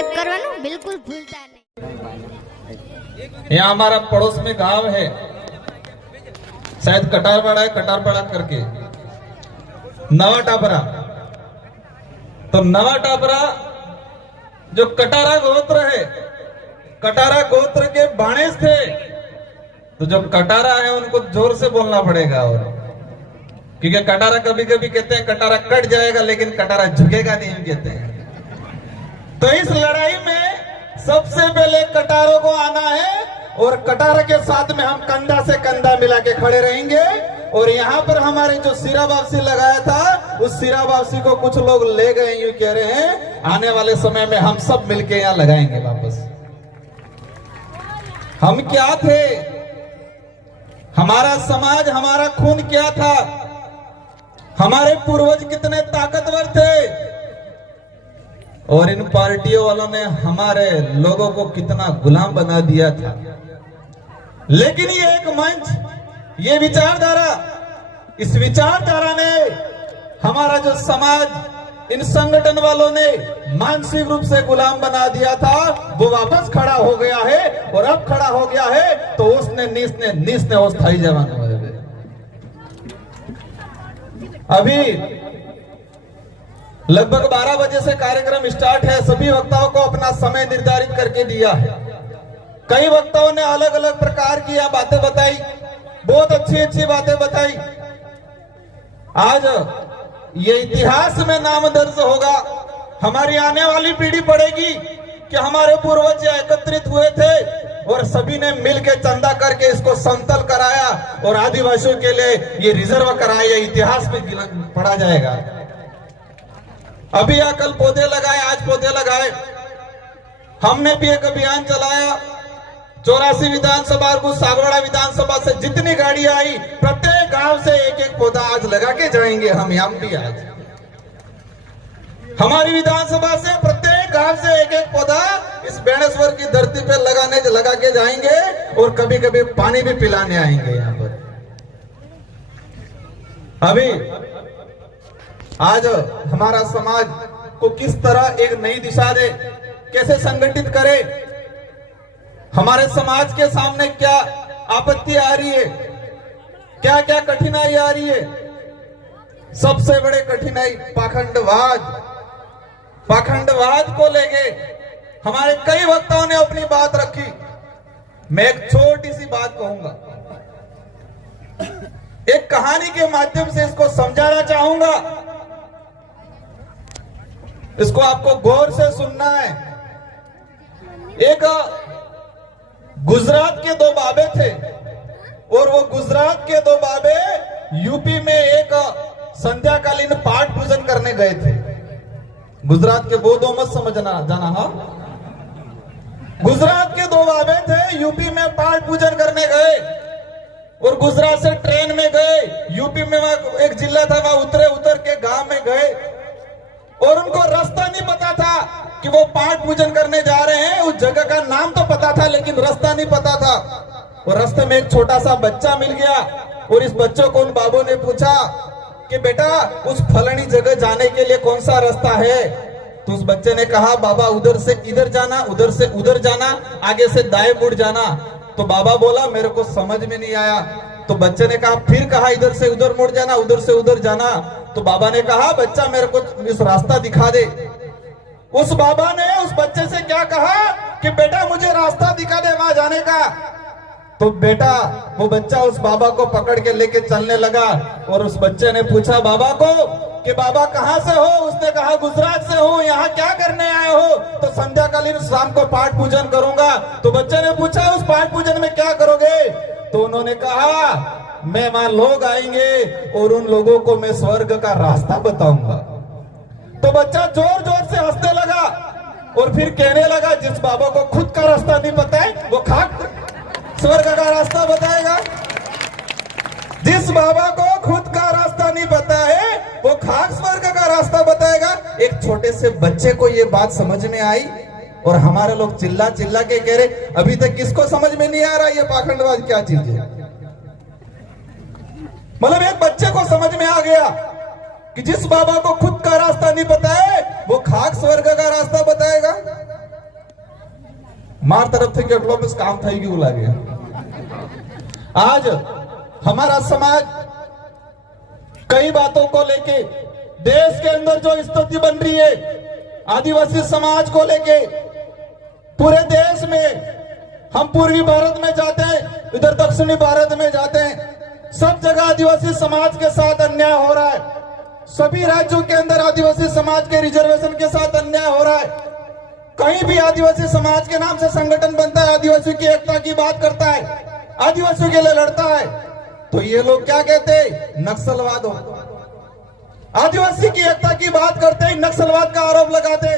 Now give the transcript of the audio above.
Subscribe करवाना बिल्कुल भूलता नहीं। यहाँ हमारा पड़ोस में गांव है, शायद कटारपाड़ा है, कटारपाड़ा करके नवा टापरा। तो नवा टापरा जो कटारा गोत्र है, कटारा गोत्र के बाणेश थे। तो जो कटारा है उनको जोर से बोलना पड़ेगा, और क्योंकि कटारा कभी कभी कहते हैं कटारा कट जाएगा, लेकिन कटारा झुकेगा नहीं कहते हैं। तो इस लड़ाई में सबसे पहले कटारों को आना है, और कटारा के साथ में हम कंधा से कंधा मिला के खड़े रहेंगे। और यहाँ पर हमारे जो सिरा वापसी लगाया था, उस सिरा वापसी को कुछ लोग ले गए, यूं कह रहे हैं आने वाले समय में हम सब मिलके यहाँ लगाएंगे वापस। हम क्या थे, हमारा समाज, हमारा खून क्या था, हमारे पूर्वज कितने ताकतवर थे, और इन पार्टियों वालों ने हमारे लोगों को कितना गुलाम बना दिया था। लेकिन ये एक मंच, ये विचारधारा, इस विचारधारा ने हमारा जो समाज, इन संगठन वालों ने मानसिक रूप से गुलाम बना दिया था, वो वापस खड़ा हो गया है। और अब खड़ा हो गया है तो उसने नीस ने अस्थायी जवान हुए। अभी लगभग 12 बजे से कार्यक्रम स्टार्ट है। सभी वक्ताओं को अपना समय निर्धारित करके दिया है। कई वक्ताओं ने अलग अलग प्रकार की बातें बताई, बहुत अच्छी अच्छी बातें बताई। आज ये इतिहास में नाम दर्ज होगा, हमारी आने वाली पीढ़ी पढ़ेगी कि हमारे पूर्वज एकत्रित हुए थे और सभी ने मिलकर चंदा करके इसको समतल कराया और आदिवासियों के लिए ये रिजर्व कराया। इतिहास में पढ़ा जाएगा। अभी या कल पौधे लगाए, आज पौधे लगाए। हमने भी एक अभियान चलाया। 84 विधानसभा और सागवाड़ा विधानसभा से जितनी गाड़ियां आई, प्रत्येक गांव से एक एक पौधा आज लगा के जाएंगे। हम भी आज हमारी विधानसभा से प्रत्येक गांव से एक एक पौधा इस बेणेश्वर की धरती पे लगा के जाएंगे, और कभी कभी पानी भी पिलाने आएंगे यहाँ पर। अभी आज हमारा समाज को किस तरह एक नई दिशा दे, कैसे संगठित करे, हमारे समाज के सामने क्या आपत्ति आ रही है, क्या क्या कठिनाई आ रही है। सबसे बड़े कठिनाई पाखंडवाद को लेके हमारे कई वक्ताओं ने अपनी बात रखी। मैं एक छोटी सी बात कहूंगा, एक कहानी के माध्यम से इसको समझाना चाहूंगा। इसको आपको गौर से सुनना है। एक गुजरात के 2 बाबे थे, और वो गुजरात के 2 बाबे यूपी में एक संध्याकालीन पाठ पूजन करने गए थे। गुजरात के बोधो मत समझना जाना। हाँ, गुजरात के 2 बाबे थे, यूपी में पाठ पूजन करने गए, और गुजरात से ट्रेन में गए। यूपी में वहां एक जिला था, वहां उतर के गांव में गए, और उनको रास्ता नहीं पता था कि वो पाठ पूजन करने जा रहे हैं। उस जगह का नाम तो पता था, लेकिन रास्ता नहीं पता था। और रास्ते में एक छोटा सा बच्चा मिल गया, और इस बच्चों को उन बाबों ने पूछा कि बेटा उस फलानी जगह जाने के लिए कौन सा रास्ता है। तो उस बच्चे ने कहा बाबा उधर से इधर जाना, उधर से उधर जाना, आगे से दाएं मुड़ जाना। तो बाबा बोला मेरे को समझ में नहीं आया। तो बच्चे ने कहा, फिर कहा इधर से उधर मुड़ जाना, उधर से उधर जाना। तो बाबा ने कहा बच्चा मेरे को इस रास्ता दिखा दे। उस बाबा ने उस बच्चे से क्या कहा कि बेटा मुझे रास्ता दिखा दे वहां जाने का। तो बेटा वो बच्चा उस बाबा को पकड़ के लेके चलने लगा, और उस बच्चे ने पूछा बाबा को कि बाबा कहां से हो। उसने कहा गुजरात से हूं, यहाँ क्या करने आए हो। तो संध्याकालीन शाम को पाठ पूजन करूंगा। तो बच्चे ने पूछा उस पाठ पूजन में क्या करोगे। तो उन्होंने कहा मैं वहां लोग आएंगे और उन लोगों को मैं स्वर्ग का रास्ता बताऊंगा। तो बच्चा जोर जोर से हंसने लगा, और फिर कहने लगा जिस बाबा को खुद का रास्ता नहीं पता है वो खाक स्वर्ग का रास्ता बताएगा। जिस बाबा को खुद का रास्ता नहीं पता है वो खाक स्वर्ग का रास्ता बताएगा। एक छोटे से बच्चे को ये बात समझ में आई, और हमारे लोग चिल्ला चिल्ला के कह रहे अभी तक किसको समझ में नहीं आ रहा ये पाखंडवाद क्या चीज है। मतलब एक बच्चे को समझ में आ गया कि जिस बाबा को खुद का रास्ता नहीं पता है वो खाक स्वर्ग का रास्ता बताएगा। मार तरफ थे કેટલો બસ કામ થઈ ગયું લાગે। आज हमारा समाज कई बातों को लेके देश के अंदर जो स्थिति बन रही है, आदिवासी समाज को लेके पूरे देश में, हम पूर्वी भारत में जाते हैं, इधर दक्षिणी भारत में जाते हैं, सब जगह आदिवासी समाज के साथ अन्याय हो रहा है। सभी राज्यों के अंदर आदिवासी समाज के रिजर्वेशन के साथ अन्याय हो रहा है। कहीं भी आदिवासी समाज के नाम से संगठन बनता है, आदिवासी की एकता की बात करता है, आदिवासियों के लिए लड़ता है, तो ये लोग क्या कहते हैं? नक्सलवाद हो। आदिवासी की एकता की बात करते ही नक्सलवाद का आरोप लगाते।